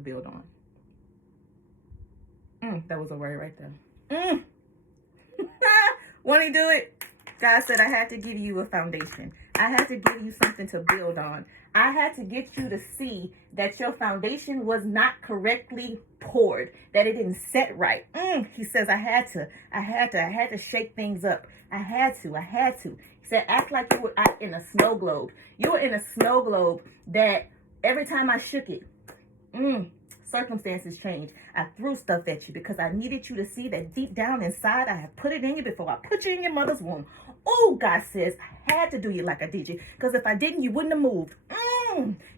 build on. That was a word right there. Won't he do it? God said I had to give you a foundation. I had to give you something to build on. I had to get you to see that your foundation was not correctly poured, that it didn't set right. He says I had to shake things up. I had to. He said, act like you were in a snow globe. You were in a snow globe that every time I shook it, circumstances changed. I threw stuff at you because I needed you to see that deep down inside, I have put it in you before I put you in your mother's womb. Oh, God says, I had to do you like I did you, because if I didn't, you wouldn't have moved.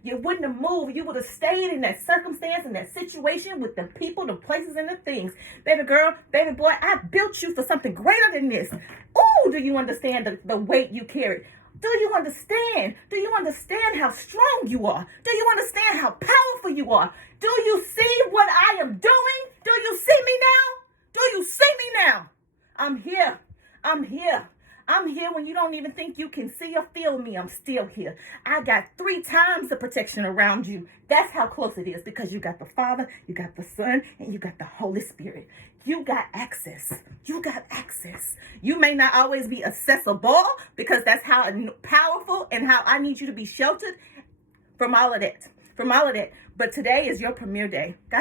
You wouldn't have moved. You would have stayed in that circumstance, in that situation with the people, the places, and the things. Baby girl, baby boy, I built you for something greater than this. Oh, do you understand the weight you carry? Do you understand? Do you understand how strong you are? Do you understand how powerful you are? Do you see what I am doing? Do you see me now? Do you see me now? I'm here. I'm here. I'm here when you don't even think you can see or feel me. I'm still here. I got 3 times the protection around you. That's how close it is, because you got the Father, you got the Son, and you got the Holy Spirit. You got access. You got access. You may not always be accessible, because that's how powerful and how I need you to be sheltered from all of that. But today is your premiere day. God